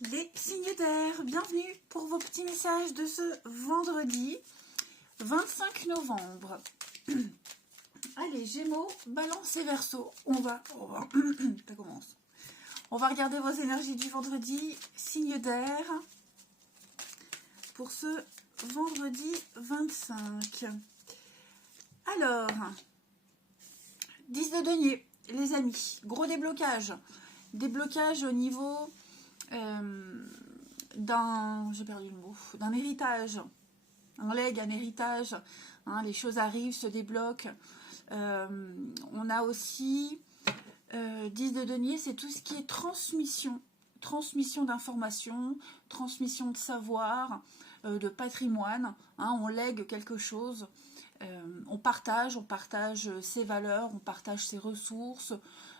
Les signes d'air, bienvenue pour vos petits messages de ce vendredi 25 novembre. Allez, Gémeaux, Balance et Verseau, ça commence. On va regarder vos énergies du vendredi, signes d'air, pour ce vendredi 25. Alors, 10 de denier, les amis, gros déblocage. Déblocage au niveau d'un héritage, un legs, un héritage, hein, les choses arrivent, se débloquent. On a aussi 10 de denier, c'est tout ce qui est transmission d'informations, transmission de savoir, de patrimoine, hein, on lègue quelque chose, on partage ses valeurs, on partage ses ressources.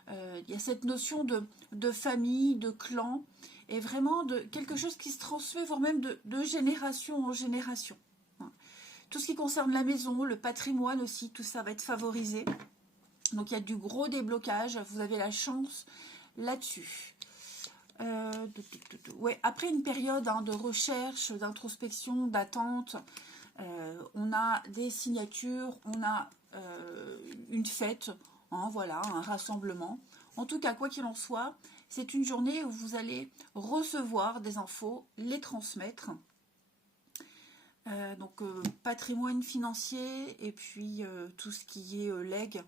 Il y a cette notion de famille, de clan, et vraiment de quelque chose qui se transmet, voire même de génération en génération. Tout ce qui concerne la maison, le patrimoine aussi, tout ça va être favorisé. Donc il y a du gros déblocage, vous avez la chance là-dessus. Ouais, après une période de recherche, d'introspection, d'attente, on a des signatures, on a une fête, hein, voilà, un rassemblement. En tout cas, quoi qu'il en soit, c'est une journée où vous allez recevoir des infos, les transmettre. Patrimoine financier et puis tout ce qui est legs.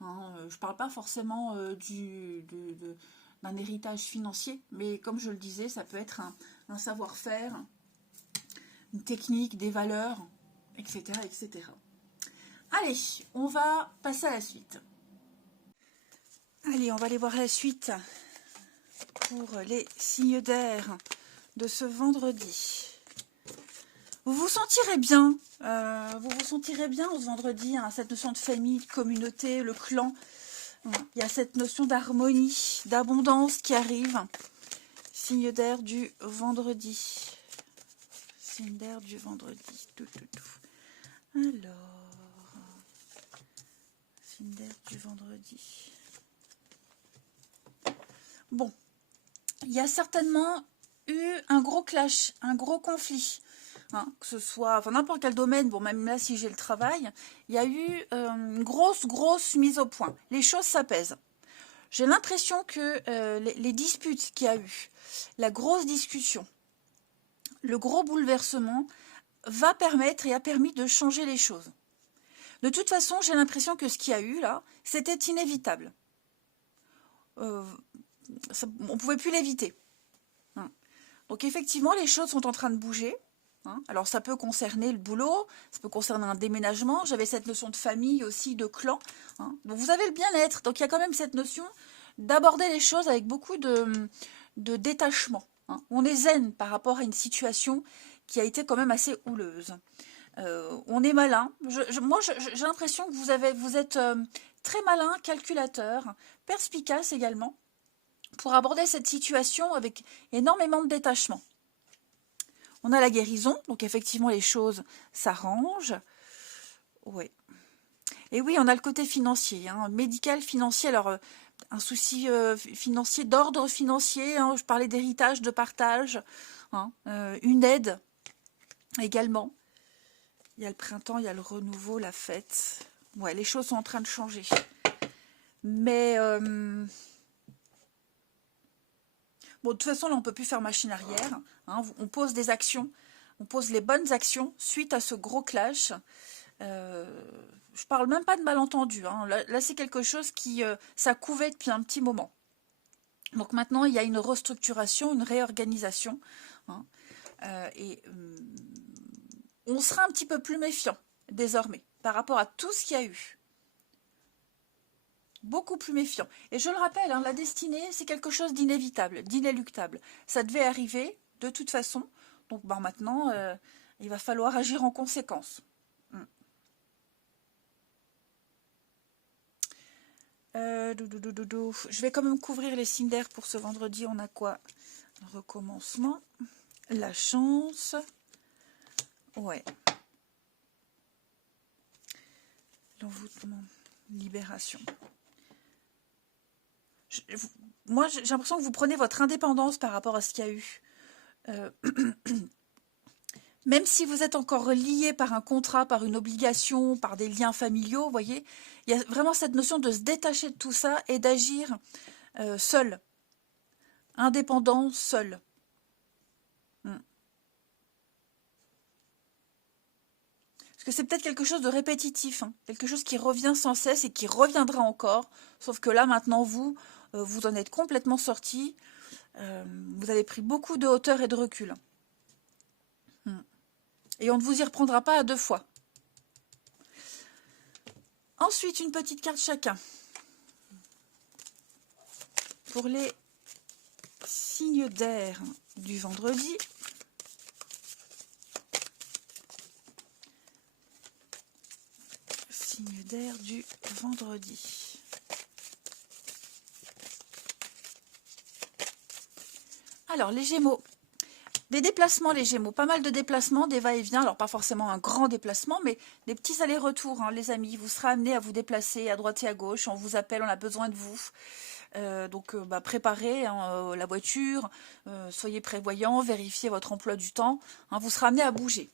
Hein, je ne parle pas forcément d'un héritage financier, mais comme je le disais, ça peut être un savoir-faire, une technique, des valeurs, etc., etc. Allez, on va passer à la suite. Allez, on va aller voir la suite pour les signes d'air de ce vendredi. Vous vous sentirez bien, ce vendredi, hein, cette notion de famille, de communauté, le clan. Il y a cette notion d'harmonie, d'abondance qui arrive. Signe d'air du vendredi. Signe d'air du vendredi. Alors, signe d'air du vendredi. Bon, il y a certainement eu un gros clash, un gros conflit. Hein, que ce soit, n'importe quel domaine, bon, même là, si j'ai le travail, il y a eu une grosse mise au point. Les choses s'apaisent. J'ai l'impression que les disputes qu'il y a eu, la grosse discussion, le gros bouleversement va permettre et a permis de changer les choses. De toute façon, j'ai l'impression que ce qu'il y a eu là, c'était inévitable. On ne pouvait plus l'éviter. Hein. Donc effectivement, les choses sont en train de bouger. Hein. Alors ça peut concerner le boulot, ça peut concerner un déménagement. J'avais cette notion de famille aussi, de clan. Hein. Donc vous avez le bien-être. Donc il y a quand même cette notion d'aborder les choses avec beaucoup de détachement. Hein. On est zen par rapport à une situation qui a été quand même assez houleuse. On est malin. Moi, j'ai l'impression que vous êtes très malin, calculateur, perspicace également, pour aborder cette situation avec énormément de détachement. On a la guérison, donc effectivement les choses s'arrangent. Oui. Et oui, on a le côté financier, hein, médical, financier. Alors, un souci financier, d'ordre financier, hein, je parlais d'héritage, de partage, hein, une aide également. Il y a le printemps, il y a le renouveau, la fête. Ouais, les choses sont en train de changer. Mais, bon, de toute façon, là, on ne peut plus faire machine arrière. Hein, on pose des actions, on pose les bonnes actions suite à ce gros clash. Je parle même pas de malentendu. Hein. Là c'est quelque chose qui ça couvait depuis un petit moment. Donc maintenant, il y a une restructuration, une réorganisation. Hein, on sera un petit peu plus méfiant désormais par rapport à tout ce qu'il y a eu. Beaucoup plus méfiant. Et je le rappelle, hein, la destinée, c'est quelque chose d'inévitable, d'inéluctable. Ça devait arriver de toute façon. Donc maintenant, il va falloir agir en conséquence. Je vais quand même couvrir les signes d'air pour ce vendredi. On a quoi? Recommencement. La chance. Ouais. L'envoûtement. Libération. Moi, j'ai l'impression que vous prenez votre indépendance par rapport à ce qu'il y a eu. Euh, Même si vous êtes encore lié par un contrat, par une obligation, par des liens familiaux, vous voyez, il y a vraiment cette notion de se détacher de tout ça et d'agir seul, indépendant, seul. Mm. Parce que c'est peut-être quelque chose de répétitif, hein, quelque chose qui revient sans cesse et qui reviendra encore, sauf que là, maintenant, vous en êtes complètement sorti, vous avez pris beaucoup de hauteur et de recul. Mm. Et on ne vous y reprendra pas à 2 fois. Ensuite, une petite carte chacun. Pour les signes d'air du vendredi. Signe d'air du vendredi. Alors, les Gémeaux. Des déplacements, les Gémeaux. Pas mal de déplacements, des va-et-vient. Alors, pas forcément un grand déplacement, mais des petits allers-retours, hein, les amis. Vous serez amenés à vous déplacer à droite et à gauche. On vous appelle, on a besoin de vous. Donc, préparez hein, la voiture. Soyez prévoyants, vérifiez votre emploi du temps. Hein, vous serez amenés à bouger.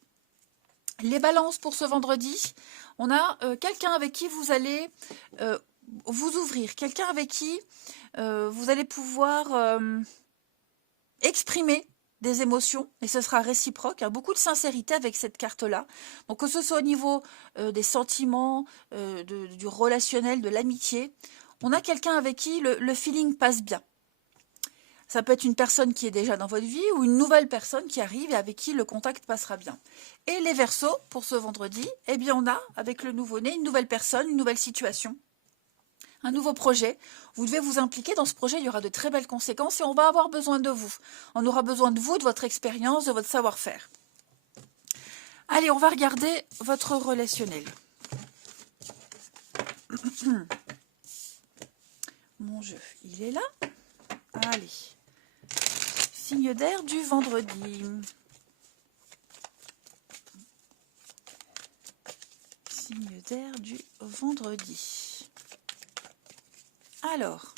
Les balances pour ce vendredi. On a quelqu'un avec qui vous allez vous ouvrir. Quelqu'un avec qui vous allez pouvoir exprimer des émotions et ce sera réciproque, hein, beaucoup de sincérité avec cette carte-là. Donc que ce soit au niveau des sentiments, du relationnel, de l'amitié, on a quelqu'un avec qui le feeling passe bien. Ça peut être une personne qui est déjà dans votre vie ou une nouvelle personne qui arrive et avec qui le contact passera bien. Et les Verseaux, pour ce vendredi, eh bien on a, avec le nouveau-né, une nouvelle personne, une nouvelle situation, un nouveau projet. Vous devez vous impliquer dans ce projet, il y aura de très belles conséquences et on va avoir besoin de vous. On aura besoin de vous, de votre expérience, de votre savoir-faire. Allez, on va regarder votre relationnel. Mon jeu, il est là. Allez. Signe d'air du vendredi. Signe d'air du vendredi. Alors,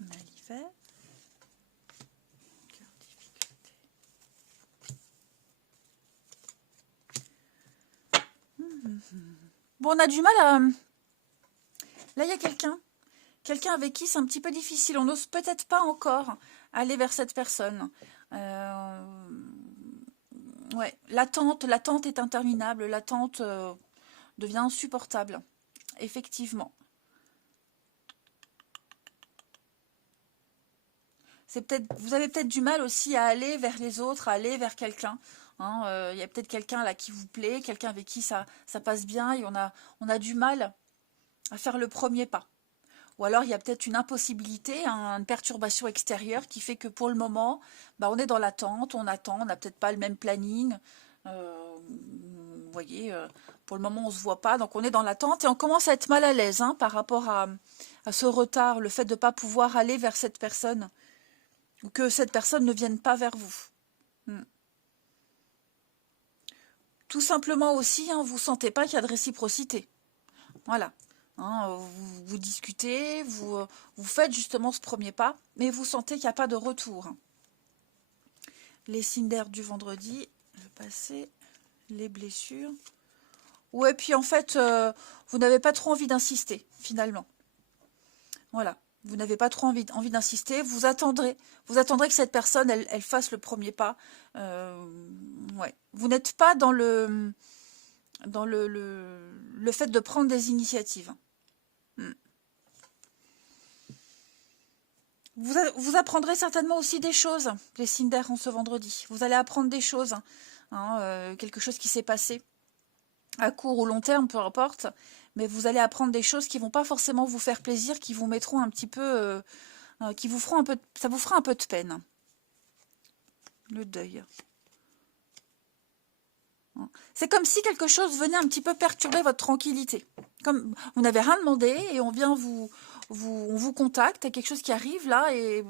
on a l'hiver. Bon, on a du mal à... Là, il y a quelqu'un. Quelqu'un avec qui c'est un petit peu difficile. On n'ose peut-être pas encore aller vers cette personne. Ouais, l'attente est interminable. L'attente devient insupportable. Effectivement. Vous avez peut-être du mal aussi à aller vers les autres, à aller vers quelqu'un. Hein, y a peut-être quelqu'un là qui vous plaît, quelqu'un avec qui ça passe bien et on a du mal à faire le premier pas. Ou alors il y a peut-être une impossibilité, une perturbation extérieure qui fait que pour le moment, on est dans l'attente, on attend, on n'a peut-être pas le même planning. Vous voyez, pour le moment on ne se voit pas, donc on est dans l'attente et on commence à être mal à l'aise hein, par rapport à ce retard, le fait de ne pas pouvoir aller vers cette personne ou que cette personne ne vienne pas vers vous. Tout simplement aussi, hein, vous ne sentez pas qu'il y a de réciprocité. Voilà. Hein, vous discutez, vous faites justement ce premier pas, mais vous sentez qu'il n'y a pas de retour. Les signes d'air du vendredi, je vais passer les blessures. Ouais, puis en fait, vous n'avez pas trop envie d'insister, finalement. Voilà, vous n'avez pas trop envie d'insister, vous attendrez que cette personne, elle fasse le premier pas. Ouais. Vous n'êtes pas dans le fait de prendre des initiatives. Vous apprendrez certainement aussi des choses, les signes d'air en ce vendredi. Vous allez apprendre des choses, hein, quelque chose qui s'est passé, à court ou long terme, peu importe. Mais vous allez apprendre des choses qui ne vont pas forcément vous faire plaisir, qui vous mettront un petit peu... qui vous feront ça vous fera un peu de peine. Le deuil. C'est comme si quelque chose venait un petit peu perturber votre tranquillité. Comme vous n'avez rien demandé et on vient on vous contacte, il y a quelque chose qui arrive là et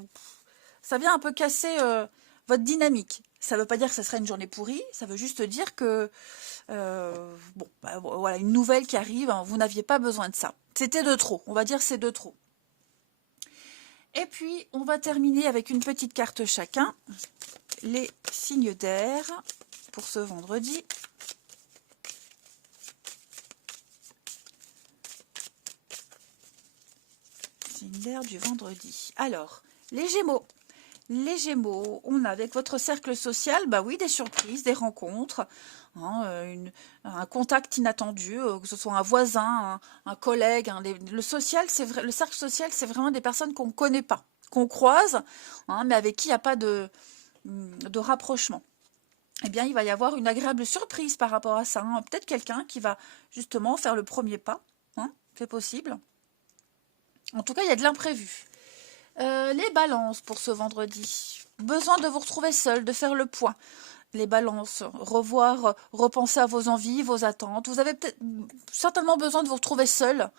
ça vient un peu casser votre dynamique. Ça ne veut pas dire que ce serait une journée pourrie, ça veut juste dire que voilà, une nouvelle qui arrive, hein, vous n'aviez pas besoin de ça. C'était de trop, on va dire c'est de trop. Et puis, on va terminer avec une petite carte chacun. les signes d'air pour ce vendredi. Signes d'air du vendredi. Alors, les Gémeaux. Les Gémeaux, on a avec votre cercle social, bah oui, des surprises, des rencontres, hein, un contact inattendu, que ce soit un voisin, un collègue. Hein, le social, c'est vrai, le cercle social, c'est vraiment des personnes qu'on ne connaît pas, qu'on croise, hein, mais avec qui il n'y a pas de rapprochement. Eh bien, il va y avoir une agréable surprise par rapport à ça. Hein. Peut-être quelqu'un qui va justement faire le premier pas. Hein, c'est possible. En tout cas, il y a de l'imprévu. Les balances pour ce vendredi. Besoin de vous retrouver seul, de faire le point. Les balances, revoir, repenser à vos envies, vos attentes. Vous avez peut-être certainement besoin de vous retrouver seul.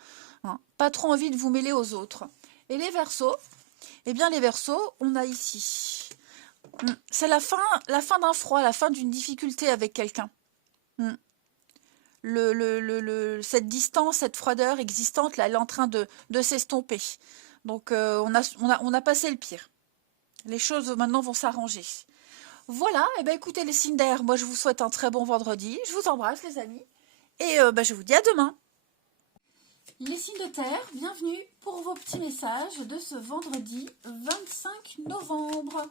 Hein, pas trop envie de vous mêler aux autres. Et les Verseaux, eh bien les Verseaux, on a ici. C'est la fin d'un froid, la fin d'une difficulté avec quelqu'un. Cette distance, cette froideur existante, là, elle est en train de s'estomper. Donc, on a passé le pire. Les choses, maintenant, vont s'arranger. Voilà, et ben écoutez, les signes d'air, moi, je vous souhaite un très bon vendredi. Je vous embrasse, les amis. Et je vous dis à demain. Les signes de terre, bienvenue pour vos petits messages de ce vendredi 25 novembre.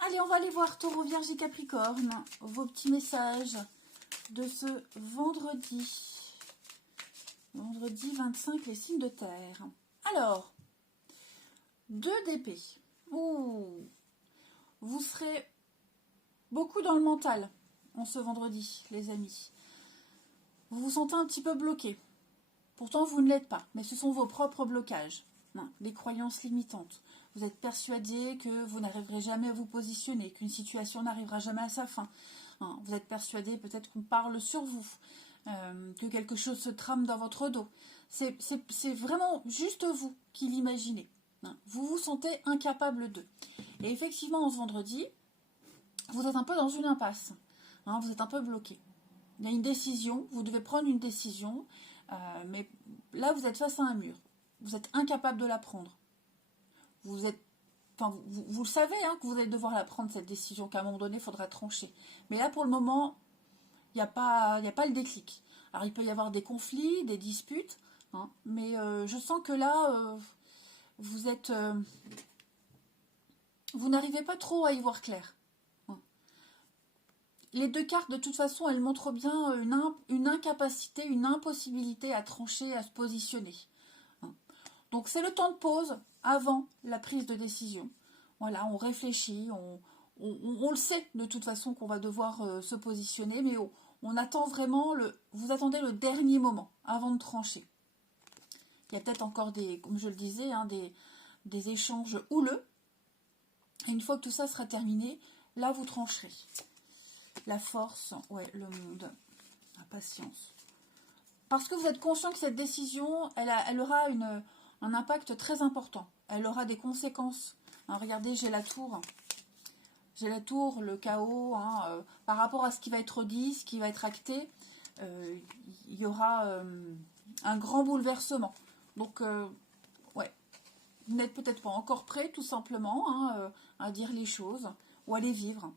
Allez, on va aller voir Taureau, Vierge et Capricorne. Vos petits messages de ce vendredi. Vendredi 25, les signes de terre. Alors, 2 d'épée. Ouh, vous serez beaucoup dans le mental en ce vendredi, les amis. Vous vous sentez un petit peu bloqué. Pourtant, vous ne l'êtes pas, mais ce sont vos propres blocages. Des croyances limitantes. Vous êtes persuadé que vous n'arriverez jamais à vous positionner, qu'une situation n'arrivera jamais à sa fin. Vous êtes persuadé peut-être qu'on parle sur vous, que quelque chose se trame dans votre dos. C'est vraiment juste vous qui l'imaginez. Vous vous sentez incapable d'eux. Et effectivement, en ce vendredi, vous êtes un peu dans une impasse. Vous êtes un peu bloqué. Il y a une décision, vous devez prendre une décision, mais là, vous êtes face à un mur. Vous êtes incapable de la prendre. Vous le savez que vous allez devoir la prendre, cette décision, qu'à un moment donné, il faudra trancher. Mais là, pour le moment, il n'y a pas le déclic. Alors, il peut y avoir des conflits, des disputes, mais je sens que là, vous n'arrivez pas trop à y voir clair. Les 2 cartes, de toute façon, elles montrent bien une incapacité, une impossibilité à trancher, à se positionner. Donc, c'est le temps de pause avant la prise de décision. Voilà, on réfléchit, on le sait de toute façon qu'on va devoir se positionner, mais on attend vraiment, vous attendez le dernier moment avant de trancher. Il y a peut-être encore comme je le disais, des échanges houleux. Et une fois que tout ça sera terminé, là vous trancherez. La force, ouais, le monde, la patience. Parce que vous êtes conscient que cette décision, elle aura un impact très important. Elle aura des conséquences. Regardez, j'ai la tour. J'ai la tour, le chaos. Par rapport à ce qui va être dit, ce qui va être acté, il y aura un grand bouleversement. Donc, ouais, vous n'êtes peut-être pas encore prêt, tout simplement, à dire les choses ou à les vivre.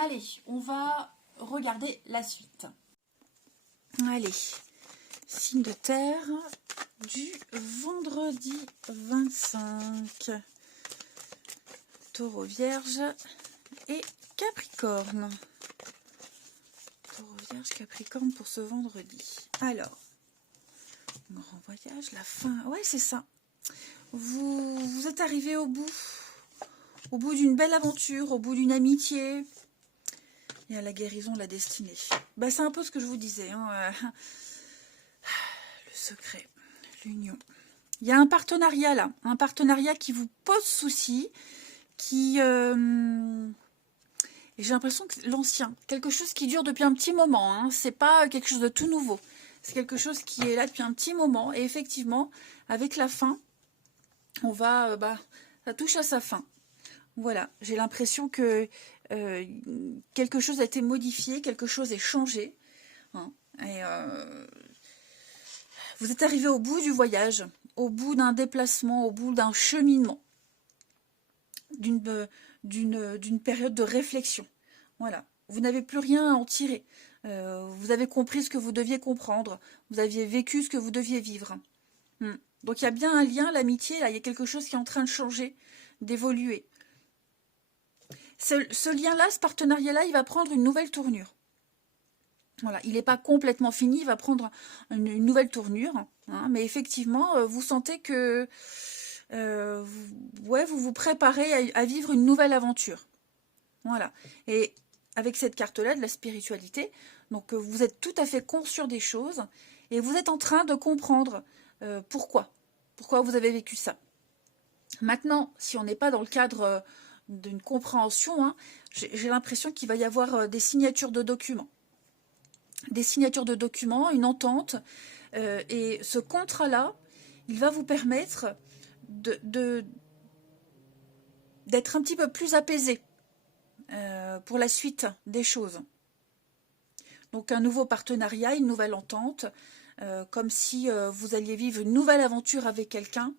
Allez, on va regarder la suite. Allez, signe de terre du vendredi 25. Taureau, Vierge et Capricorne. Taureau, Vierge, Capricorne pour ce vendredi. Alors, grand voyage, la fin. Ouais, c'est ça. Vous êtes arrivé au bout d'une belle aventure, au bout d'une amitié. Et à la guérison de la destinée. C'est un peu ce que je vous disais. Le secret, l'union. Il y a un partenariat là. Un partenariat qui vous pose souci. Qui... et j'ai l'impression que l'ancien. Quelque chose qui dure depuis un petit moment. C'est pas quelque chose de tout nouveau. C'est quelque chose qui est là depuis un petit moment. Et effectivement, avec la fin, on va... ça touche à sa fin. Voilà. J'ai l'impression que... quelque chose a été modifié, quelque chose est changé. Et vous êtes arrivé au bout du voyage, au bout d'un déplacement, au bout d'un cheminement, d'une période de réflexion. Voilà, vous n'avez plus rien à en tirer. Vous avez compris ce que vous deviez comprendre. Vous aviez vécu ce que vous deviez vivre. Donc il y a bien un lien, l'amitié, là, il y a quelque chose qui est en train de changer, d'évoluer. Ce lien-là, ce partenariat-là, il va prendre une nouvelle tournure. Voilà, il n'est pas complètement fini, il va prendre une nouvelle tournure. Hein, mais effectivement, vous sentez que vous vous préparez à vivre une nouvelle aventure. Voilà. Et avec cette carte-là de la spiritualité, donc vous êtes tout à fait conscient des choses et vous êtes en train de comprendre pourquoi vous avez vécu ça. Maintenant, si on n'est pas dans le cadre d'une compréhension, hein, j'ai l'impression qu'il va y avoir des signatures de documents. Des signatures de documents, une entente, et ce contrat-là, il va vous permettre d'être un petit peu plus apaisé pour la suite des choses. Donc un nouveau partenariat, une nouvelle entente, comme si vous alliez vivre une nouvelle aventure avec quelqu'un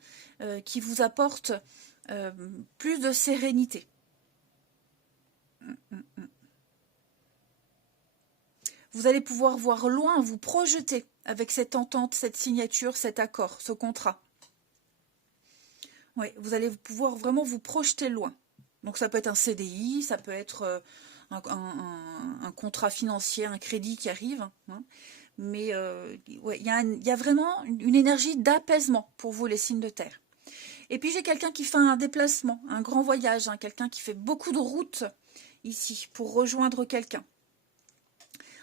qui vous apporte plus de sérénité. Vous allez pouvoir voir loin, vous projeter avec cette entente, cette signature, cet accord, ce contrat. Oui, vous allez pouvoir vraiment vous projeter loin. Donc ça peut être un CDI, ça peut être un contrat financier, un crédit qui arrive. Hein. Mais ouais, il y a vraiment une énergie d'apaisement pour vous, les signes de terre. Et puis j'ai quelqu'un qui fait un déplacement, un grand voyage, hein, quelqu'un qui fait beaucoup de routes ici pour rejoindre quelqu'un.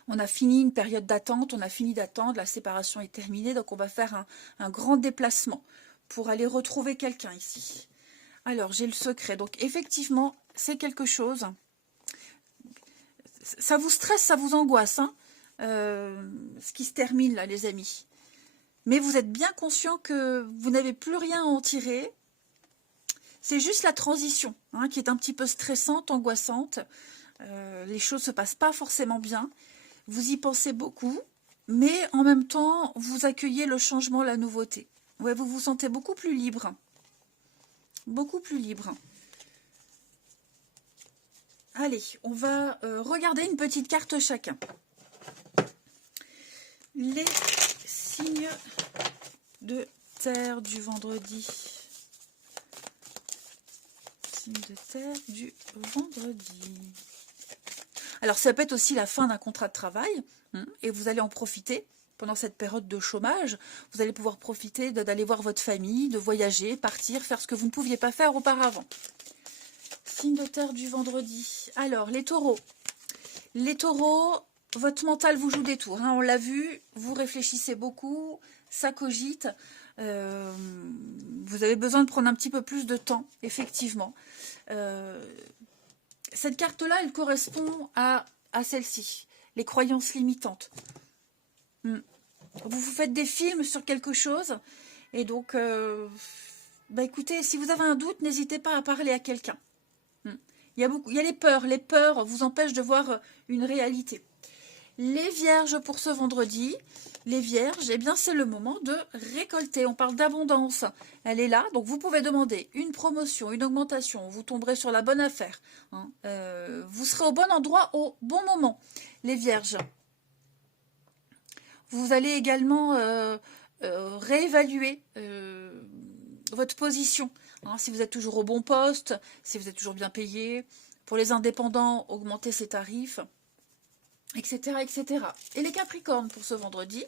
On a fini une période d'attente, on a fini d'attendre, la séparation est terminée, donc on va faire un grand déplacement pour aller retrouver quelqu'un ici. Alors, j'ai le secret. Donc, effectivement, c'est quelque chose. Ça vous stresse, ça vous angoisse, hein, ce qui se termine là, les amis. Mais vous êtes bien conscient que vous n'avez plus rien à en tirer. C'est juste la transition hein, qui est un petit peu stressante, angoissante. Les choses ne se passent pas forcément bien. Vous y pensez beaucoup, mais en même temps, vous accueillez le changement, la nouveauté. Ouais, vous vous sentez beaucoup plus libre. Beaucoup plus libre. Allez, on va regarder une petite carte chacun. Les signes de terre du vendredi. Signes de terre du vendredi. Alors, ça peut être aussi la fin d'un contrat de travail, et vous allez en profiter pendant cette période de chômage. Vous allez pouvoir profiter d'aller voir votre famille, de voyager, partir, faire ce que vous ne pouviez pas faire auparavant. Signe de terre du vendredi. Alors, les taureaux. Les taureaux, votre mental vous joue des tours. Hein, on l'a vu, vous réfléchissez beaucoup, ça cogite. Vous avez besoin de prendre un petit peu plus de temps, effectivement. Cette carte-là, elle correspond à celle-ci, les croyances limitantes. Vous vous faites des films sur quelque chose, et donc, écoutez, si vous avez un doute, n'hésitez pas à parler à quelqu'un. Il y a les peurs vous empêchent de voir une réalité. Les vierges pour ce vendredi, les vierges, eh bien c'est le moment de récolter. On parle d'abondance, elle est là, donc vous pouvez demander une promotion, une augmentation, vous tomberez sur la bonne affaire. Hein. Vous serez au bon endroit au bon moment, les vierges. Vous allez également réévaluer votre position. Hein, si vous êtes toujours au bon poste, si vous êtes toujours bien payé. Pour les indépendants, augmenter ses tarifs, etc., etc. Et les Capricornes pour ce vendredi.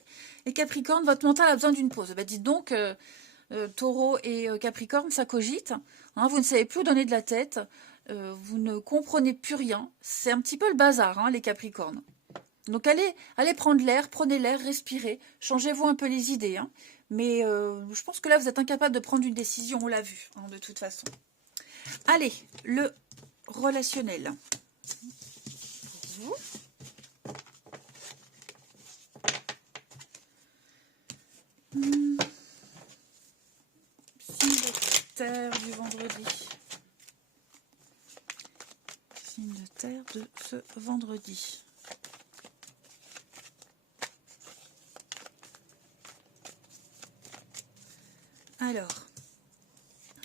Les Capricornes, votre mental a besoin d'une pause. Dites donc, Taureau et Capricorne, ça cogite. Hein, vous ne savez plus où donner de la tête. Vous ne comprenez plus rien. C'est un petit peu le bazar, hein, les Capricornes. Donc allez prendre l'air, prenez l'air, respirez. Changez-vous un peu les idées. Hein. Mais je pense que là, vous êtes incapable de prendre une décision, on l'a vu, hein, de toute façon. Allez, le relationnel. Pour vous. Signe de terre du vendredi. Signe de terre de ce vendredi. Alors,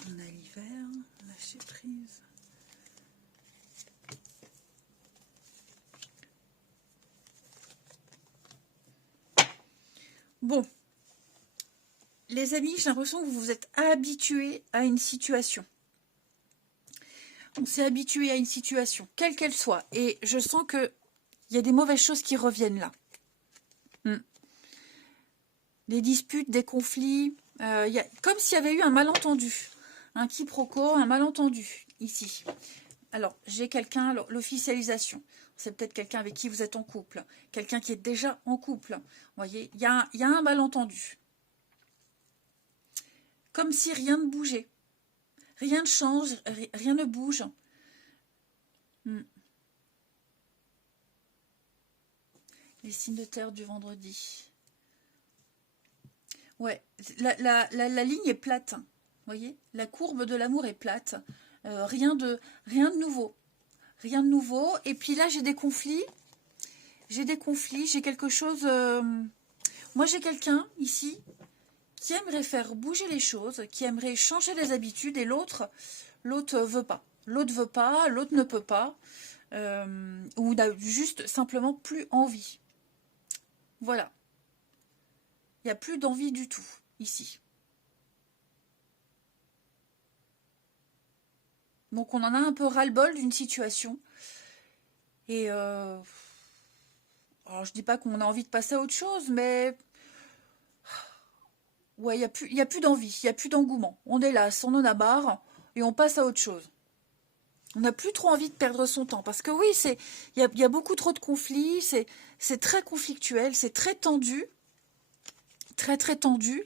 on a l'hiver, lâcher prise. Bon, les amis, j'ai l'impression que vous vous êtes habitués à une situation. On s'est habitué à une situation, quelle qu'elle soit. Et je sens qu'il y a des mauvaises choses qui reviennent là. Des disputes, des conflits, comme s'il y avait eu un malentendu. Un quiproquo, un malentendu, ici. Alors, j'ai quelqu'un, l'officialisation. C'est peut-être quelqu'un avec qui vous êtes en couple. Quelqu'un qui est déjà en couple. Vous voyez, il y a un malentendu. Comme si rien ne bougeait. Rien ne change, rien ne bouge. Les signes de terre du vendredi. Ouais, la ligne est plate. Vous voyez, la courbe de l'amour est plate. Rien de nouveau. Rien de nouveau. Et puis là, j'ai des conflits. J'ai quelque chose... Moi, j'ai quelqu'un ici qui aimerait faire bouger les choses, qui aimerait changer les habitudes, et l'autre veut pas. L'autre veut pas, l'autre ne peut pas, ou n'a juste simplement plus envie. Voilà. Il n'y a plus d'envie du tout, ici. Donc on en a un peu ras-le-bol d'une situation. Et alors je dis pas qu'on a envie de passer à autre chose, mais ouais, il y a plus d'envie, il y a plus d'engouement. On est là, on en a marre et on passe à autre chose. On n'a plus trop envie de perdre son temps parce que oui, il y a beaucoup trop de conflits, c'est très conflictuel, c'est très tendu, très tendu.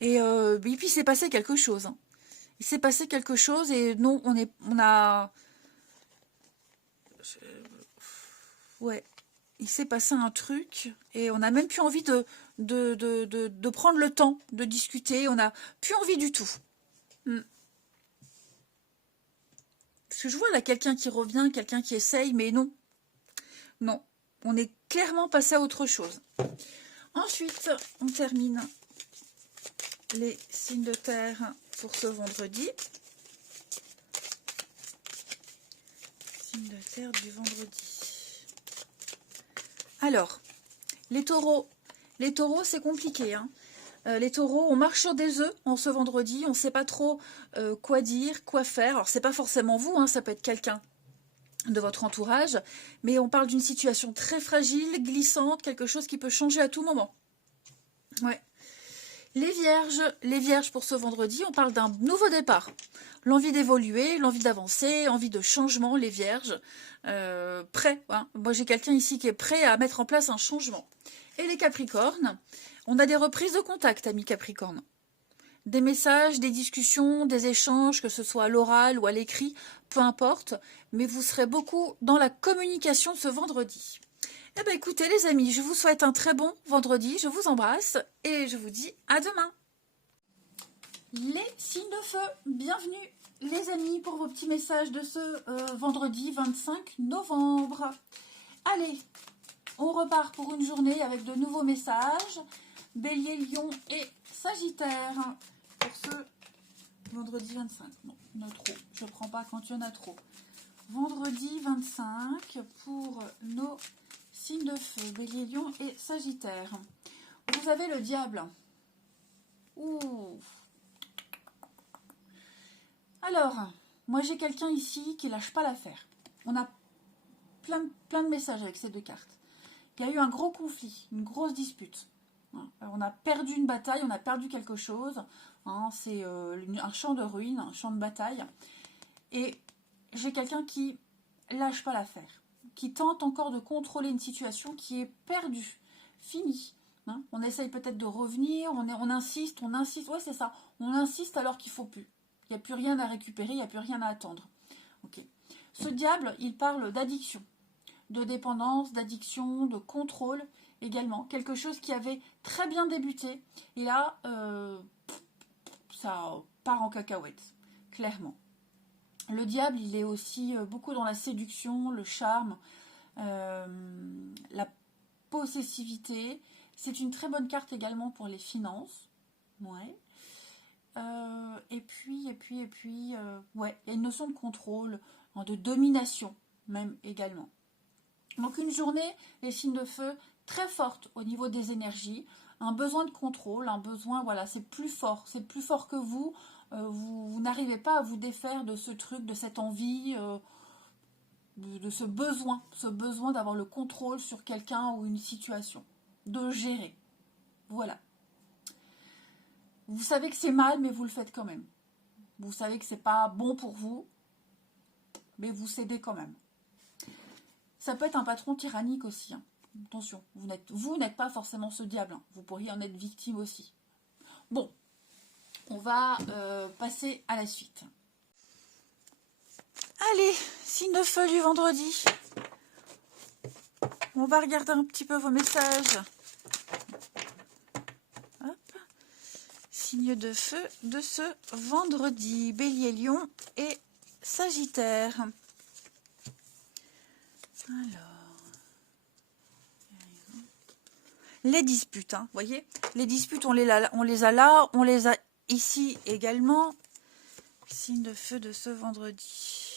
Et puis il s'est passé quelque chose. Hein. Il s'est passé quelque chose et non, ouais, il s'est passé un truc et on n'a même plus envie de prendre le temps de discuter. On n'a plus envie du tout. Parce que je vois là quelqu'un qui revient, quelqu'un qui essaye, mais non. Non, on est clairement passé à autre chose. Ensuite, on termine les signes de terre pour ce vendredi. Signes de terre du vendredi. Alors, les taureaux. Les taureaux, c'est compliqué. Hein. Les taureaux, on marche sur des œufs en ce vendredi. On ne sait pas trop quoi dire, quoi faire. Alors, c'est pas forcément vous, hein, ça peut être quelqu'un de votre entourage. Mais on parle d'une situation très fragile, glissante, quelque chose qui peut changer à tout moment. Ouais. Les vierges pour ce vendredi, on parle d'un nouveau départ. L'envie d'évoluer, l'envie d'avancer, envie de changement, les vierges. Prêts. Hein. Moi, j'ai quelqu'un ici qui est prêt à mettre en place un changement. Et les capricornes, on a des reprises de contact, amis capricornes. Des messages, des discussions, des échanges, que ce soit à l'oral ou à l'écrit, peu importe. Mais vous serez beaucoup dans la communication ce vendredi. Eh bien écoutez les amis, je vous souhaite un très bon vendredi, je vous embrasse et je vous dis à demain. Les signes de feu, bienvenue les amis pour vos petits messages de ce vendredi 25 novembre. Allez, on repart pour une journée avec de nouveaux messages. Bélier, Lion et Sagittaire pour ce vendredi 25. Non, il y en a trop, je ne prends pas quand il y en a trop. Vendredi 25 pour nos signes de feu, Bélier, Lion et Sagittaire. Vous avez le diable. Ouh. Alors, moi j'ai quelqu'un ici qui lâche pas l'affaire. On a plein de messages avec ces deux cartes. Il y a eu un gros conflit, une grosse dispute. On a perdu une bataille, on a perdu quelque chose. C'est un champ de ruines, un champ de bataille. Et j'ai quelqu'un qui lâche pas l'affaire, qui tente encore de contrôler une situation qui est perdue, finie. On essaye peut-être de revenir, on insiste, ouais c'est ça, on insiste alors qu'il ne faut plus. Il n'y a plus rien à récupérer, il n'y a plus rien à attendre. Okay. Ce diable, il parle d'addiction, de dépendance, d'addiction, de contrôle également. Quelque chose qui avait très bien débuté. Et là, ça part en cacahuète, clairement. Le diable, il est aussi beaucoup dans la séduction, le charme, la possessivité. C'est une très bonne carte également pour les finances. Ouais. Et puis, ouais, il y a une notion de contrôle, de domination même également. Donc une journée, les signes de feu, très forte au niveau des énergies. un besoin de contrôle, un besoin, voilà, c'est plus fort que vous. Vous n'arrivez pas à vous défaire de ce truc, de cette envie, de ce besoin d'avoir le contrôle sur quelqu'un ou une situation, de gérer. Voilà. Vous savez que c'est mal, mais vous le faites quand même. Vous savez que c'est pas bon pour vous, mais vous cédez quand même. Ça peut être un patron tyrannique aussi. Hein. Attention, vous n'êtes pas forcément ce diable. Hein. Vous pourriez en être victime aussi. Bon, on va passer à la suite. Allez, signe de feu du vendredi. On va regarder un petit peu vos messages. Hop. Signe de feu de ce vendredi. Bélier, Lion et Sagittaire. Alors. Les disputes, hein, voyez. Les disputes, on les a là, on les a ici également. Signe de feu de ce vendredi.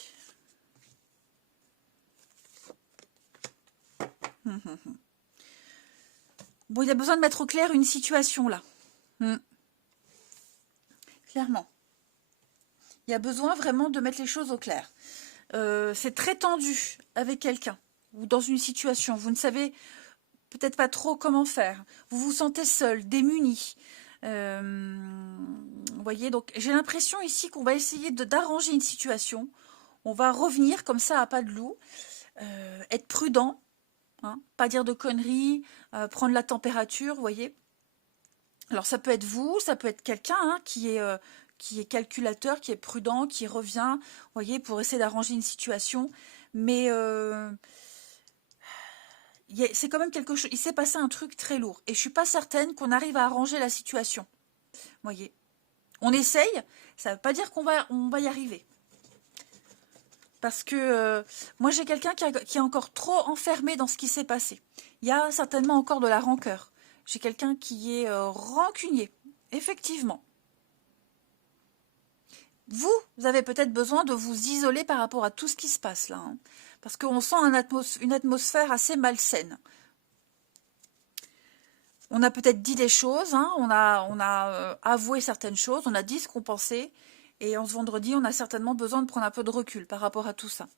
Bon, il y a besoin de mettre au clair une situation là. Clairement. Il y a besoin vraiment de mettre les choses au clair. C'est très tendu avec quelqu'un ou dans une situation. Vous ne savez peut-être pas trop comment faire. Vous vous sentez seul, démuni. Vous voyez, donc j'ai l'impression ici qu'on va essayer d'arranger une situation. On va revenir comme ça à pas de loup. Être prudent. Hein, pas dire de conneries. Prendre la température, vous voyez. Alors ça peut être vous, ça peut être quelqu'un hein, qui est calculateur, qui est prudent, qui revient, vous voyez, pour essayer d'arranger une situation. Mais c'est quand même quelque chose. Il s'est passé un truc très lourd. Et je ne suis pas certaine qu'on arrive à arranger la situation. Vous voyez. On essaye, ça ne veut pas dire qu'on va y arriver. Parce que moi, j'ai quelqu'un qui est encore trop enfermé dans ce qui s'est passé. Il y a certainement encore de la rancœur. J'ai quelqu'un qui est rancunier, effectivement. Vous avez peut-être besoin de vous isoler par rapport à tout ce qui se passe là. Hein, parce qu'on sent une atmosphère assez malsaine. On a peut-être dit des choses, hein, on a avoué certaines choses, on a dit ce qu'on pensait. Et en ce vendredi, on a certainement besoin de prendre un peu de recul par rapport à tout ça.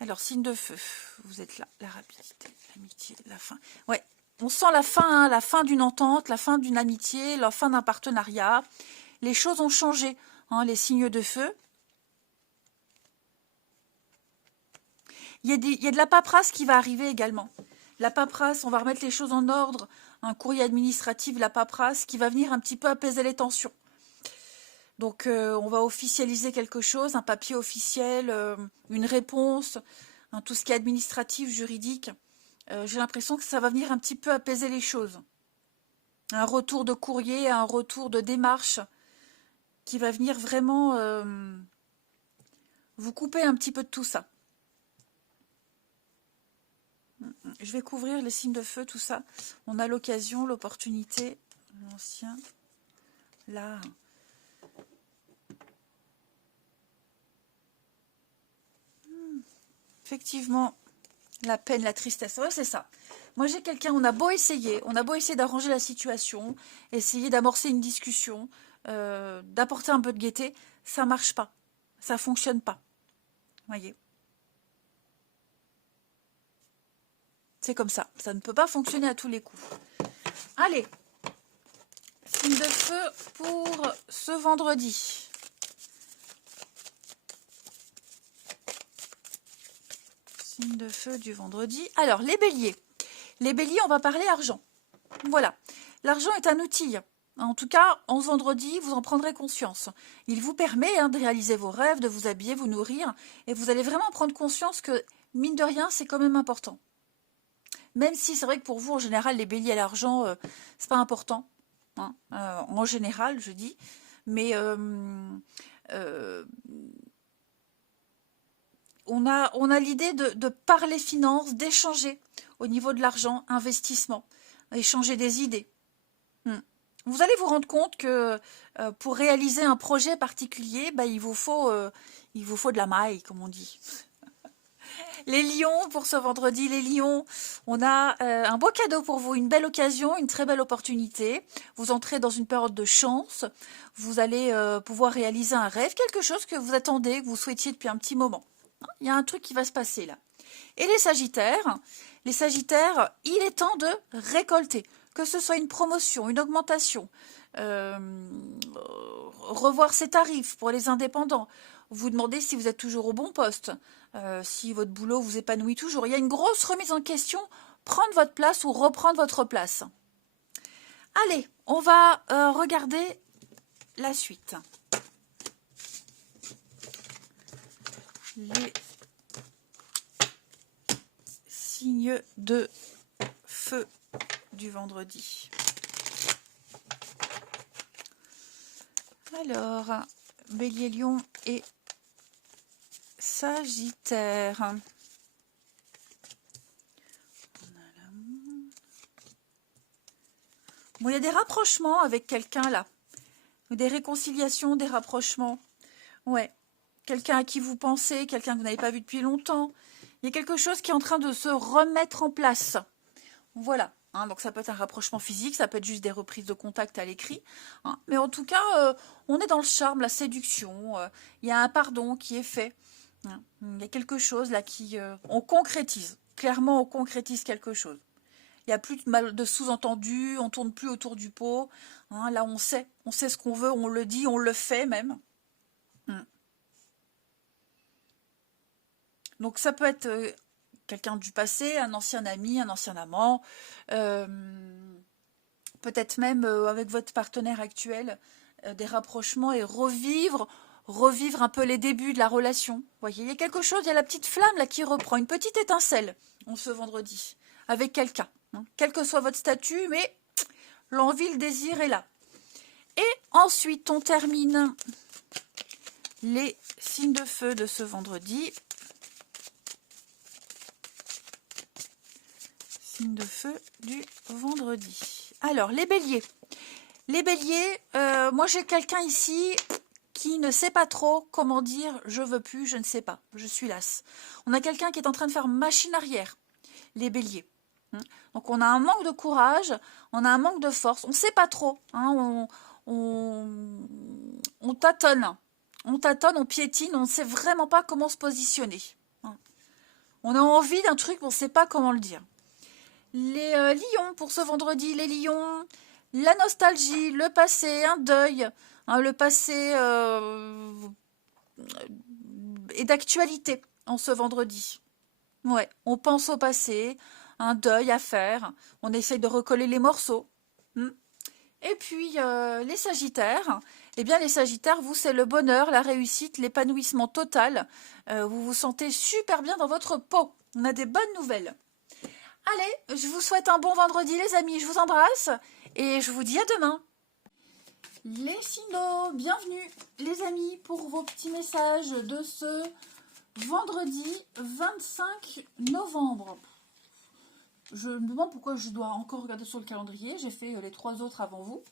Alors, signe de feu, vous êtes là, la rapidité, l'amitié, la fin. Ouais, on sent la fin d'une entente, la fin d'une amitié, la fin d'un partenariat. Les choses ont changé, hein, les signes de feu. Il y a de la paperasse qui va arriver également. La paperasse, on va remettre les choses en ordre. Un courrier administratif, la paperasse, qui va venir un petit peu apaiser les tensions. Donc, on va officialiser quelque chose, un papier officiel, une réponse, hein, tout ce qui est administratif, juridique. J'ai l'impression que ça va venir un petit peu apaiser les choses. Un retour de courrier, un retour de démarche qui va venir vraiment vous couper un petit peu de tout ça. Je vais couvrir les signes de feu, tout ça. On a l'occasion, l'opportunité, l'ancien, là. Effectivement, la peine, la tristesse, ouais, c'est ça. Moi, j'ai quelqu'un, on a beau essayer d'arranger la situation, essayer d'amorcer une discussion, d'apporter un peu de gaieté, ça marche pas, ça fonctionne pas. Voyez. C'est comme ça ne peut pas fonctionner à tous les coups. Allez, signe de feu pour ce vendredi. Signe de feu du vendredi. Alors, les béliers. Les béliers, on va parler argent. Voilà. L'argent est un outil. En tout cas, en ce vendredi, vous en prendrez conscience. Il vous permet de réaliser vos rêves, de vous habiller, vous nourrir. Et vous allez vraiment prendre conscience que, mine de rien, c'est quand même important. Même si c'est vrai que pour vous, en général, les béliers à l'argent, c'est pas important. Hein, en général, je dis. Mais on a l'idée de parler finances, d'échanger au niveau de l'argent, investissement, échanger des idées. Vous allez vous rendre compte que pour réaliser un projet particulier, il vous faut de la maille, comme on dit. Les lions, pour ce vendredi, les lions, on a un beau cadeau pour vous, une belle occasion, une très belle opportunité. Vous entrez dans une période de chance. Vous allez pouvoir réaliser un rêve, quelque chose que vous attendez, que vous souhaitiez depuis un petit moment. Il y a un truc qui va se passer là. Et les Sagittaires, il est temps de récolter. Que ce soit une promotion, une augmentation, euh, revoir ses tarifs pour les indépendants, vous demandez si vous êtes toujours au bon poste, si votre boulot vous épanouit toujours. Il y a une grosse remise en question, prendre votre place ou reprendre votre place. Allez, on va regarder la suite. Les signes de feu du vendredi. Alors, Bélier, Lion et Sagittaire. Bon, il y a des rapprochements avec quelqu'un là. Des réconciliations, des rapprochements. Ouais. Quelqu'un à qui vous pensez, quelqu'un que vous n'avez pas vu depuis longtemps. Il y a quelque chose qui est en train de se remettre en place. Voilà. Hein, donc ça peut être un rapprochement physique, ça peut être juste des reprises de contact à l'écrit. Hein, mais en tout cas, on est dans le charme, la séduction. Il y a un pardon qui est fait. Hein, il y a quelque chose là qui... on concrétise. Clairement, on concrétise quelque chose. Il n'y a plus de sous-entendu, on ne tourne plus autour du pot. Hein, là, on sait ce qu'on veut, on le dit, on le fait même. Donc ça peut être quelqu'un du passé, un ancien ami, un ancien amant, peut-être même avec votre partenaire actuel, des rapprochements et revivre un peu les débuts de la relation. Vous voyez, il y a quelque chose, il y a la petite flamme là qui reprend, une petite étincelle, ce vendredi, avec quelqu'un. Hein, quel que soit votre statut, mais l'envie, le désir est là. Et ensuite, on termine les signes de feu de ce vendredi. De feu du vendredi. Alors, les béliers. Les béliers, moi j'ai quelqu'un ici qui ne sait pas trop comment dire je veux plus, je ne sais pas, je suis lasse. On a quelqu'un qui est en train de faire machine arrière, les béliers. Donc on a un manque de courage, on a un manque de force, on ne sait pas trop. Hein, on tâtonne, on piétine, on ne sait vraiment pas comment se positionner. Hein. On a envie d'un truc, mais on ne sait pas comment le dire. Les lions pour ce vendredi, les lions, la nostalgie, le passé, un deuil, hein, le passé est d'actualité en ce vendredi. Ouais, on pense au passé, un deuil à faire, on essaye de recoller les morceaux. Et puis les sagittaires, eh bien les sagittaires, vous c'est le bonheur, la réussite, l'épanouissement total. Vous vous sentez super bien dans votre peau. On a des bonnes nouvelles. Allez, je vous souhaite un bon vendredi les amis, je vous embrasse et je vous dis à demain. Les Sinos, bienvenue les amis pour vos petits messages de ce vendredi 25 novembre. Je me demande pourquoi je dois encore regarder sur le calendrier, j'ai fait les 3 autres avant vous.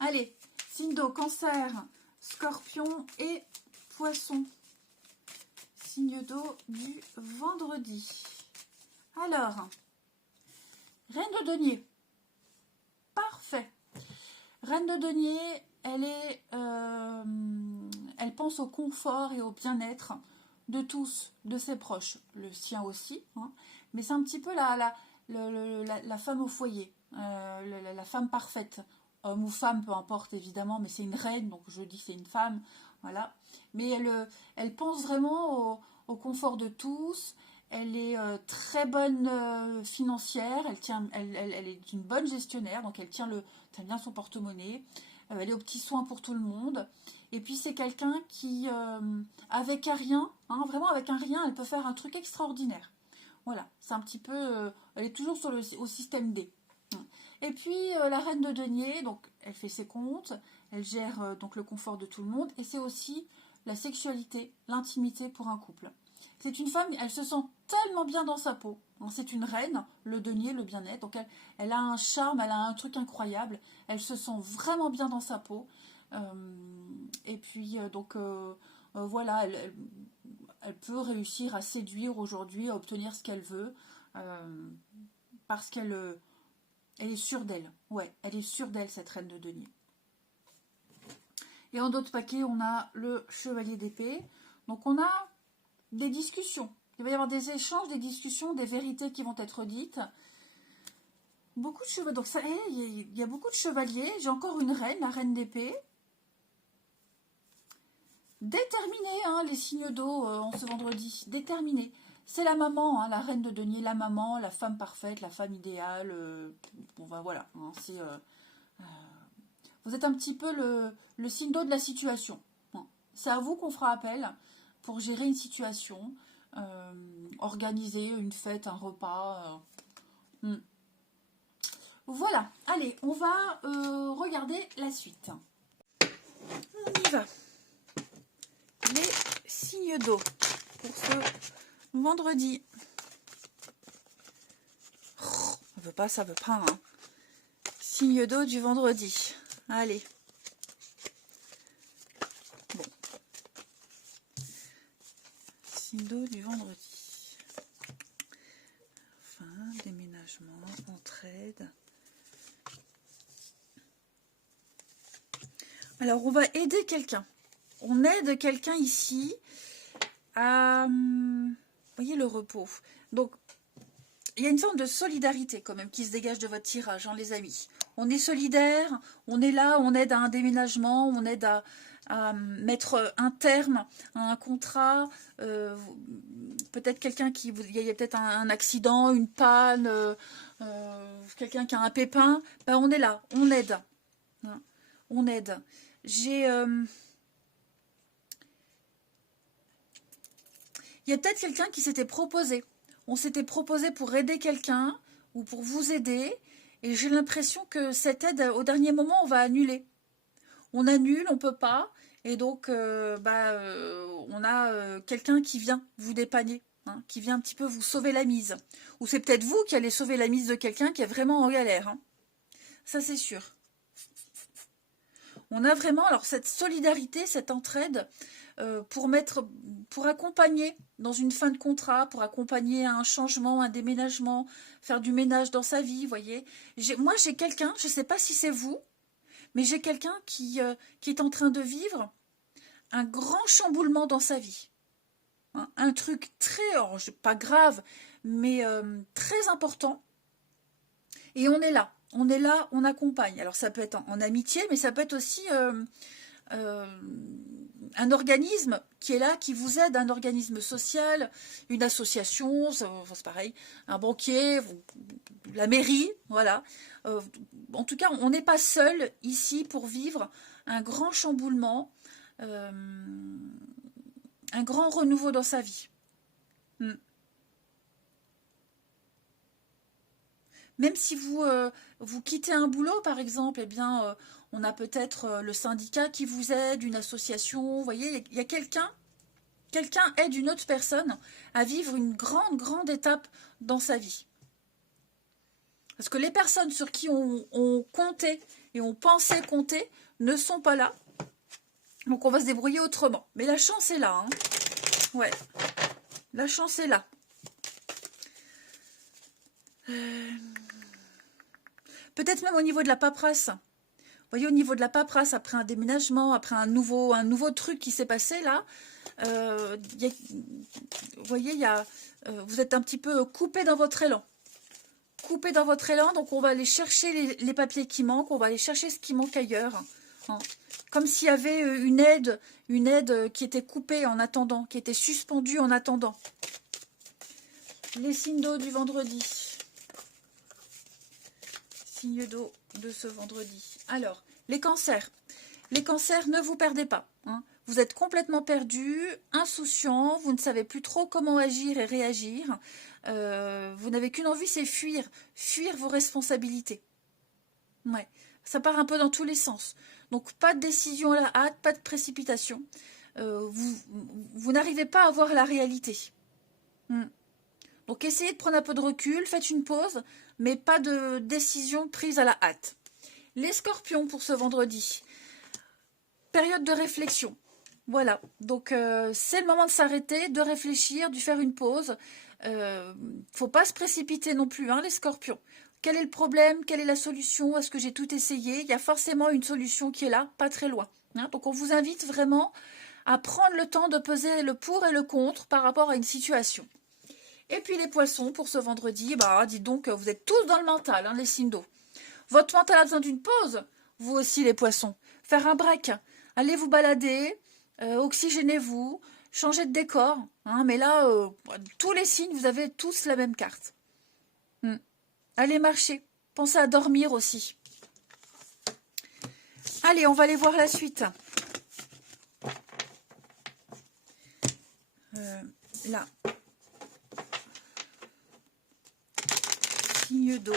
Allez, signe d'eau, cancer, scorpion et poisson. Signe d'eau du vendredi. Alors, reine de denier, parfait. Reine de denier, elle pense au confort et au bien-être de tous, de ses proches, le sien aussi. Hein, mais c'est un petit peu la femme au foyer, la femme parfaite. Homme ou femme, peu importe évidemment, mais c'est une reine, donc je dis c'est une femme. Voilà. Mais elle pense vraiment au confort de tous. Elle est très bonne financière, elle est une bonne gestionnaire, donc elle tient bien son porte-monnaie, elle est aux petits soins pour tout le monde. Et puis c'est quelqu'un qui, avec un rien, hein, vraiment avec un rien, elle peut faire un truc extraordinaire. Voilà, c'est un petit peu, elle est toujours au système D. Et puis la reine de denier, donc elle fait ses comptes, elle gère donc le confort de tout le monde, et c'est aussi la sexualité, l'intimité pour un couple. C'est une femme, elle se sent tellement bien dans sa peau. C'est une reine, le denier, le bien-être. Donc elle a un charme, elle a un truc incroyable. Elle se sent vraiment bien dans sa peau. Et puis voilà, elle peut réussir à séduire aujourd'hui, à obtenir ce qu'elle veut, parce qu'elle elle est sûre d'elle. Ouais, elle est sûre d'elle, cette reine de denier. Et en d'autres paquets, on a le chevalier d'épée. Donc on a des discussions. Il va y avoir des échanges, des discussions, des vérités qui vont être dites. Beaucoup de chevaliers. Donc ça, il y a beaucoup de chevaliers. J'ai encore une reine, la reine d'épée. Déterminée, hein, les signes d'eau en ce vendredi. Déterminée. C'est la maman, hein, la reine de denier, la maman, la femme parfaite, la femme idéale. Bon, ben voilà. Hein, c'est... vous êtes un petit peu le signe d'eau de la situation. C'est à vous qu'on fera appel pour gérer une situation, organiser une fête, un repas. Voilà, allez, on va regarder la suite. On y va. Les signes d'eau pour ce vendredi. Oh, ça veut pas. Hein. Signe d'eau du vendredi. Allez. Bon. Signe d'eau du vendredi. Fin, déménagement, entraide. Alors, on va aider quelqu'un. On aide quelqu'un ici à... Vous voyez le repos. Donc, il y a une forme de solidarité quand même qui se dégage de votre tirage, hein, les amis. On est solidaires, on est là, on aide à un déménagement, on aide à mettre un terme à un contrat. Peut-être quelqu'un qui... Il y a peut-être un accident, une panne, quelqu'un qui a un pépin. Ben, on est là, on aide. Hein, on aide. J'ai... Il y a peut-être quelqu'un qui s'était proposé. On s'était proposé pour aider quelqu'un ou pour vous aider. Et j'ai l'impression que cette aide, au dernier moment, on va annuler. On annule, on ne peut pas. Et donc, on a quelqu'un qui vient vous dépanner. Hein, qui vient un petit peu vous sauver la mise. Ou c'est peut-être vous qui allez sauver la mise de quelqu'un qui est vraiment en galère. Hein. Ça, c'est sûr. On a vraiment alors cette solidarité, cette entraide pour accompagner dans une fin de contrat, pour accompagner un changement, un déménagement, faire du ménage dans sa vie, vous voyez. Moi, j'ai quelqu'un, je ne sais pas si c'est vous, mais j'ai quelqu'un qui est en train de vivre un grand chamboulement dans sa vie. Hein, un truc très, pas grave, mais très important. Et on est là, on accompagne. Alors ça peut être en amitié, mais ça peut être aussi un organisme qui est là, qui vous aide, un organisme social, une association, c'est pareil, un banquier, la mairie, voilà. En tout cas, on n'est pas seul ici pour vivre un grand chamboulement, un grand renouveau dans sa vie. Même si vous quittez un boulot, par exemple, eh bien, on a peut-être le syndicat qui vous aide, une association. Vous voyez, il y a quelqu'un aide une autre personne à vivre une grande étape dans sa vie. Parce que les personnes sur qui on comptait et on pensait compter ne sont pas là. Donc, on va se débrouiller autrement. Mais la chance est là. Hein. Ouais, la chance est là. Peut-être même au niveau de la paperasse. Vous voyez, au niveau de la paperasse, après un déménagement, après un nouveau truc qui s'est passé là, vous voyez, vous êtes un petit peu coupé dans votre élan. Coupé dans votre élan, donc on va aller chercher les papiers qui manquent, on va aller chercher ce qui manque ailleurs. Hein. Comme s'il y avait une aide qui était coupée en attendant, qui était suspendue en attendant. Les signes d'eau du vendredi. Signe d'eau de ce vendredi. Alors, les cancers. Les cancers, ne vous perdez pas. Hein. Vous êtes complètement perdu, insouciant, vous ne savez plus trop comment agir et réagir. Vous n'avez qu'une envie, c'est fuir. Fuir vos responsabilités. Ouais, ça part un peu dans tous les sens. Donc, pas de décision à la hâte, pas de précipitation. Vous n'arrivez pas à voir la réalité. Donc, essayez de prendre un peu de recul, faites une pause, mais pas de décision prise à la hâte. Les scorpions pour ce vendredi. Période de réflexion. Voilà, donc c'est le moment de s'arrêter, de réfléchir, de faire une pause. Faut pas se précipiter non plus, hein, les scorpions. Quel est le problème? Quelle est la solution? Est-ce que j'ai tout essayé? Il y a forcément une solution qui est là, pas très loin, hein. Donc on vous invite vraiment à prendre le temps de peser le pour et le contre par rapport à une situation. Et puis les poissons, pour ce vendredi, bah dites donc, vous êtes tous dans le mental, hein, les signes d'eau. Votre mental a besoin d'une pause, vous aussi les poissons. Faire un break, allez vous balader, oxygénez-vous, changez de décor. Hein, mais là, tous les signes, vous avez tous la même carte. Allez marcher, pensez à dormir aussi. Allez, on va aller voir la suite. Là. Signe d'eau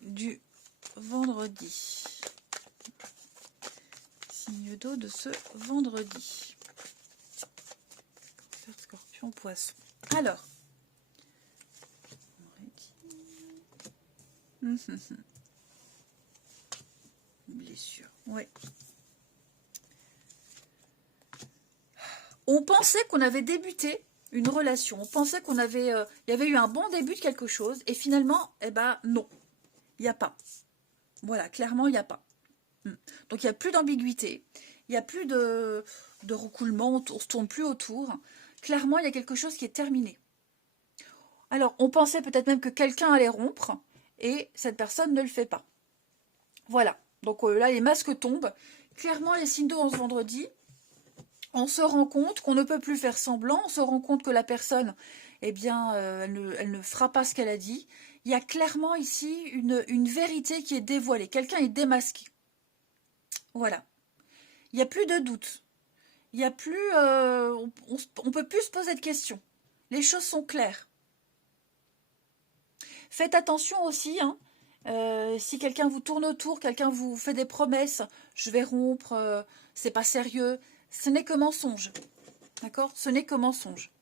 du vendredi. Signe d'eau de ce vendredi. Cancer, Scorpion, Poisson. Alors. Blessure. Ouais. On pensait qu'on avait débuté une relation. On pensait qu'on avait, il y avait eu un bon début de quelque chose. Et finalement, eh ben non. Il n'y a pas. Voilà, clairement, il n'y a pas. Donc, il n'y a plus d'ambiguïté. Il n'y a plus de recoulement. On ne se tourne plus autour. Clairement, il y a quelque chose qui est terminé. Alors, on pensait peut-être même que quelqu'un allait rompre. Et cette personne ne le fait pas. Voilà. Donc là, les masques tombent. Clairement, les signes d'eau en ce vendredi, on se rend compte qu'on ne peut plus faire semblant. On se rend compte que la personne, eh bien, elle ne fera pas ce qu'elle a dit. Il y a clairement ici une vérité qui est dévoilée. Quelqu'un est démasqué. Voilà. Il n'y a plus de doute. Il n'y a plus... on ne peut plus se poser de questions. Les choses sont claires. Faites attention aussi, hein. Si quelqu'un vous tourne autour, quelqu'un vous fait des promesses, je vais rompre, c'est pas sérieux, ce n'est que mensonge. D'accord? Ce n'est que mensonge.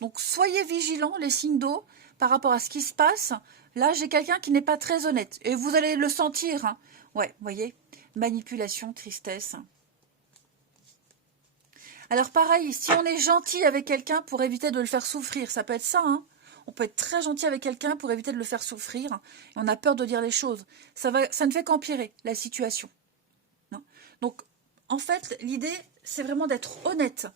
Donc soyez vigilants, les signes d'eau, par rapport à ce qui se passe. Là, j'ai quelqu'un qui n'est pas très honnête. Et vous allez le sentir. Hein. Ouais, vous voyez? Manipulation, tristesse. Alors pareil, si on est gentil avec quelqu'un pour éviter de le faire souffrir, ça peut être ça, hein. On peut être très gentil avec quelqu'un pour éviter de le faire souffrir. Et on a peur de dire les choses. Ça ne fait qu'empirer la situation. Non. Donc, en fait, l'idée, c'est vraiment d'être honnête.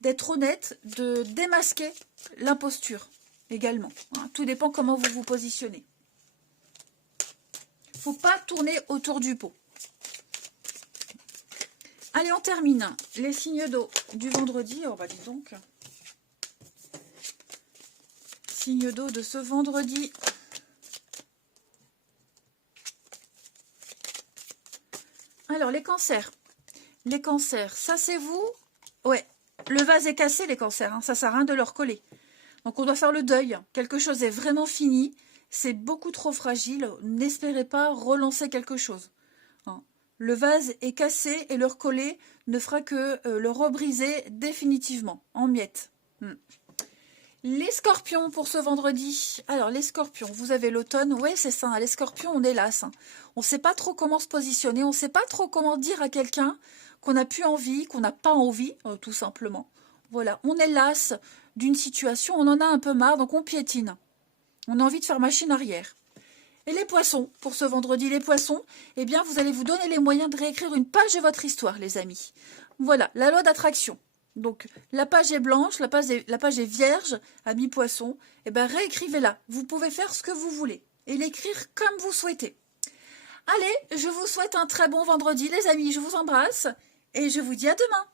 D'être honnête, de démasquer l'imposture également. Hein. Tout dépend comment vous vous positionnez. Il ne faut pas tourner autour du pot. Allez, on termine. Les signes d'eau du vendredi. Oh, bah dis donc. Signe d'eau de ce vendredi. Alors, les cancers. Les cancers, ça c'est vous. Ouais, le vase est cassé, les cancers. Hein, ça sert à rien de le recoller. Donc, on doit faire le deuil. Quelque chose est vraiment fini. C'est beaucoup trop fragile. N'espérez pas relancer quelque chose. Hein. Le vase est cassé et le recoller ne fera que le rebriser définitivement en miettes. Les scorpions pour ce vendredi. Alors, les scorpions, vous avez l'automne. Oui, c'est ça. Hein, les scorpions, on est las. Hein. On ne sait pas trop comment se positionner. On ne sait pas trop comment dire à quelqu'un qu'on n'a plus envie, qu'on n'a pas envie, tout simplement. Voilà, on est las d'une situation. On en a un peu marre, donc on piétine. On a envie de faire machine arrière. Et les poissons, pour ce vendredi, les poissons, eh bien, vous allez vous donner les moyens de réécrire une page de votre histoire, les amis. Voilà, la loi d'attraction. Donc, la page est blanche, la page est vierge, amis poissons. Eh bien, réécrivez-la. Vous pouvez faire ce que vous voulez et l'écrire comme vous souhaitez. Allez, je vous souhaite un très bon vendredi, les amis. Je vous embrasse et je vous dis à demain.